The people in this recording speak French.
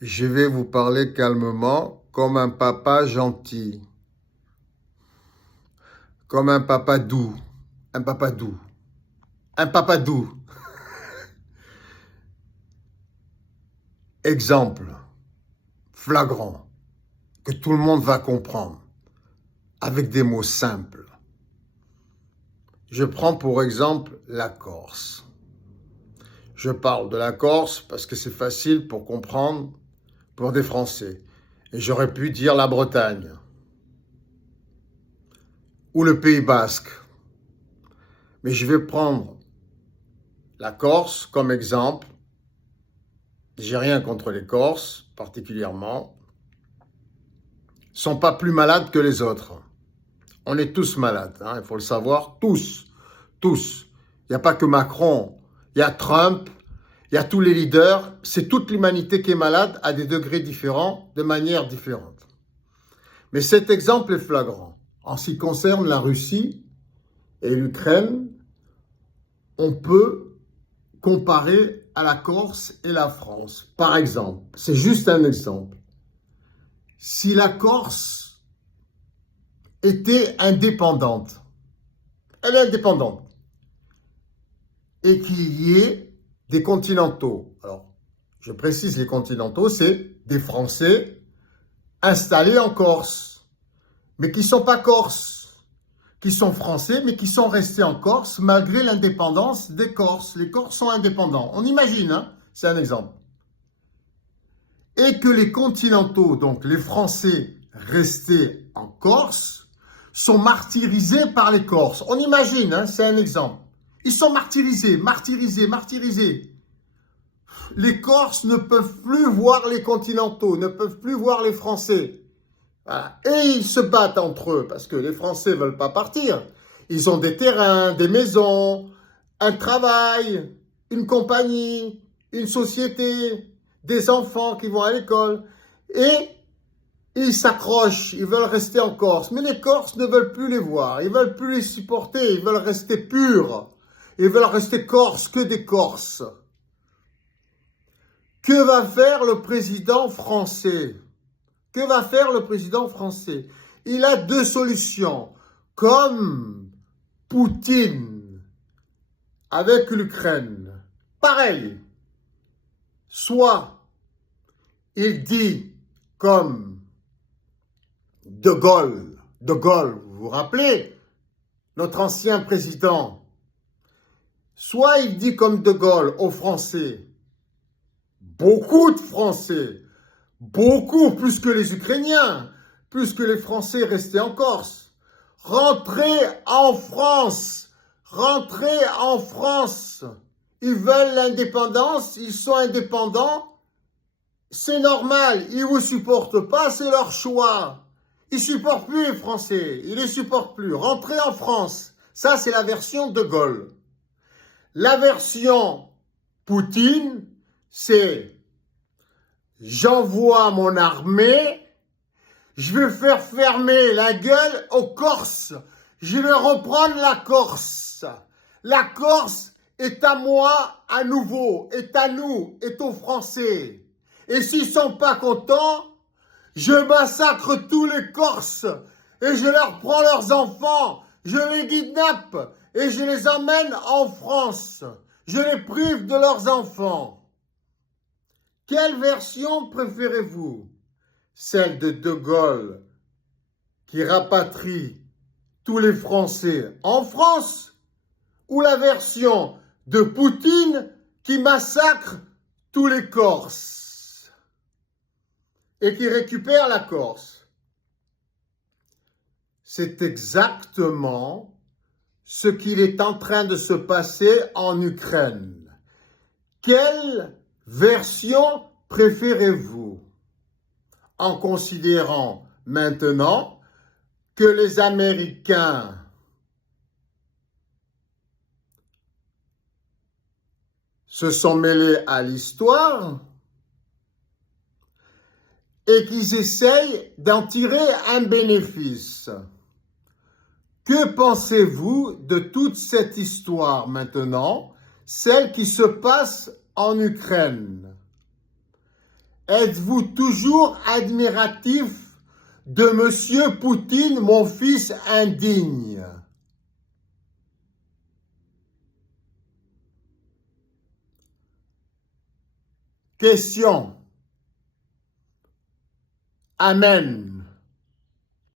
Je vais vous parler calmement, comme un papa gentil, comme un papa doux, un papa doux, un papa doux. Exemple flagrant que tout le monde va comprendre avec des mots simples. Je prends pour exemple la Corse. Je parle de la Corse parce que c'est facile pour comprendre pour des Français. Et j'aurais pu dire la Bretagne ou le Pays Basque. Mais je vais prendre la Corse comme exemple. J'ai rien contre les Corses, particulièrement. Ils ne sont pas plus malades que les autres. On est tous malades, hein, il faut le savoir, tous, tous. Il n'y a pas que Macron, il y a Trump, il y a tous les leaders. C'est toute l'humanité qui est malade à des degrés différents, de manière différente. Mais cet exemple est flagrant. En ce qui concerne la Russie et l'Ukraine, on peut comparer à la Corse et la France. Par exemple, c'est juste un exemple. Si la Corse était indépendante, elle est indépendante, et qu'il y ait des continentaux. Alors, je précise, les continentaux, c'est des Français installés en Corse, mais qui ne sont pas Corses, qui sont Français, mais qui sont restés en Corse malgré l'indépendance des Corses. Les Corses sont indépendants. On imagine, hein, c'est un exemple. Et que les continentaux, donc les Français restés en Corse, sont martyrisés par les Corses. On imagine, hein, c'est un exemple. Ils sont martyrisés. Les Corses ne peuvent plus voir les continentaux, ne peuvent plus voir les Français. Voilà. Et ils se battent entre eux, parce que les Français ne veulent pas partir. Ils ont des terrains, des maisons, un travail, une compagnie, une société, des enfants qui vont à l'école. Et ils s'accrochent, ils veulent rester en Corse. Mais les Corses ne veulent plus les voir, ils ne veulent plus les supporter, ils veulent rester purs. Ils veulent rester Corses, que des Corses. Que va faire le président français? Que va faire le président français? Il a deux solutions. Comme Poutine avec l'Ukraine. Pareil. Soit il dit comme De Gaulle. De Gaulle, vous vous rappelez? Notre ancien président. Soit il dit comme De Gaulle aux Français. Beaucoup de Français. Beaucoup, plus que les Ukrainiens, plus que les Français restés en Corse. Rentrez en France, rentrez en France. Ils veulent l'indépendance, ils sont indépendants. C'est normal, ils ne vous supportent pas, c'est leur choix. Ils ne supportent plus les Français, ils ne les supportent plus. Rentrez en France. Ça, c'est la version de Gaulle. La version Poutine, c'est... J'envoie mon armée, je vais faire fermer la gueule aux Corses. Je vais reprendre la Corse. La Corse est à moi à nouveau, est à nous, est aux Français. Et s'ils ne sont pas contents, je massacre tous les Corses et je leur prends leurs enfants, je les kidnappe et je les emmène en France. Je les prive de leurs enfants. Quelle version préférez-vous? Celle de De Gaulle qui rapatrie tous les Français en France ou la version de Poutine qui massacre tous les Corses et qui récupère la Corse? C'est exactement ce qu'il est en train de se passer en Ukraine. Quelle version préférez-vous? En considérant maintenant que les Américains se sont mêlés à l'histoire et qu'ils essayent d'en tirer un bénéfice. Que pensez-vous de toute cette histoire maintenant, celle qui se passe en Ukraine? Êtes-vous toujours admiratif de Monsieur Poutine, mon fils indigne? Question. Amen.